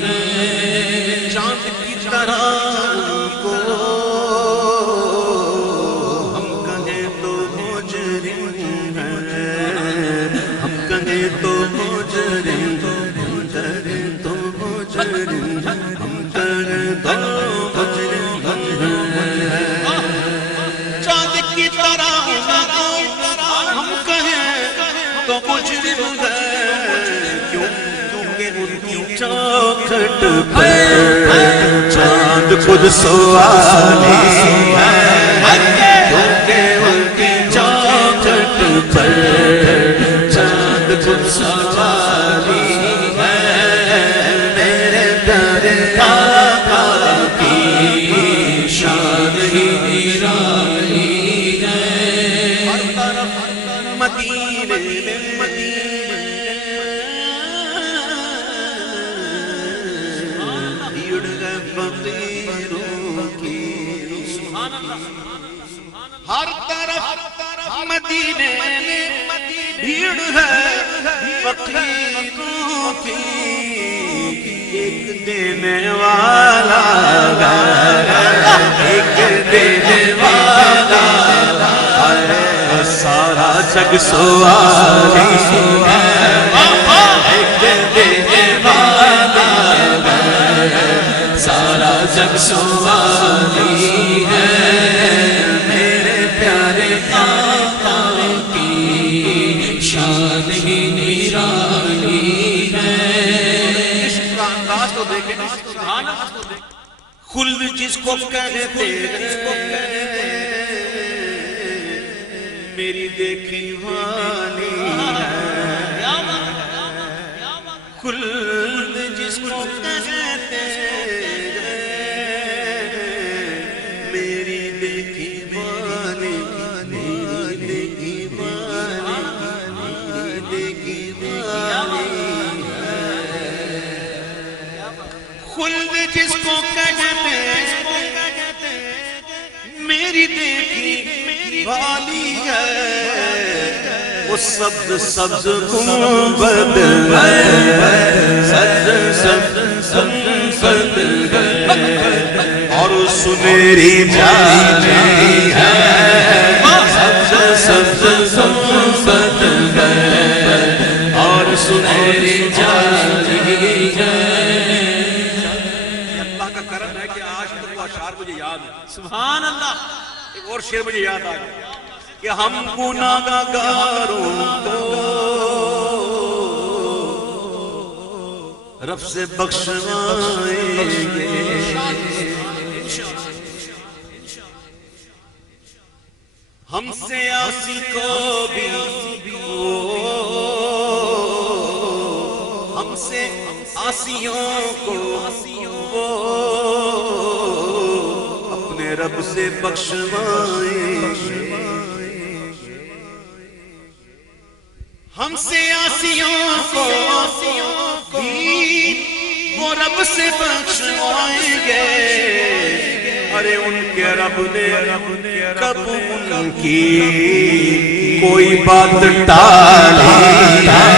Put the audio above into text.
ہے، چاند کی طرح کو ہم کہیں تو مجرم ہے، ہم کہیں تو مجرم، ہم کریں تو مجرم، ہم کریں تو مجرم ہے، چاند کی طرح ہم کہیں تو مجرم ہے، کیونکہ ان کی چوکھٹ پہ چاند خود سوالی ہے، کیونکہ ان کی چوکھٹ پہ چاند خود سوالی ہے، میرے پیارے آقا کی شان ہی نرالی ہے، ہر طرف مدینے میں فقیروں کی، ہر طرف مدینے میں بھیڑ ہے فقیروں کی، ایک دینے والا ایک دینے والا ہے، سارا جگ سوالی ہے، ایک دینے والا سارا جگ سوالی ہے، میرے پیارے آقا کی شان ہی نرالی ہے، عشق کا انداز تو دیکھیں، خلد جس کو کہتے میری دیکھی والی ہے، خلد جس کو کہتے میری دیکھی والی، میری دیکھی والی، میری دیکھی والی ہے، خلد جس کو کہتے میری دیکھی والی ہے، وہ سبز سبز گنبد ہے، سبز سبز گنبد ہے، اور سنہری جالی ہے، سبز سبز گنبد ہے، اور سنہری جالی ہے، اللہ کا کرم ہے کہ آج تک وہ اشعار مجھے یاد ہے، سبحان اللہ، ایک اور شعر مجھے یاد آ گیا کہ ہم گناہگاروں کو رب سے بخشوائیں گے، ہم سے عاصی کو بھی ہم سے عاصیوں کو اپنے رب سے بخشوائیں گے، ہم سے عاصیوں کو وہ رب سے بخشوائیں گے، ارے ان کے رب نے کب ان کی کوئی بات ٹالی ہے،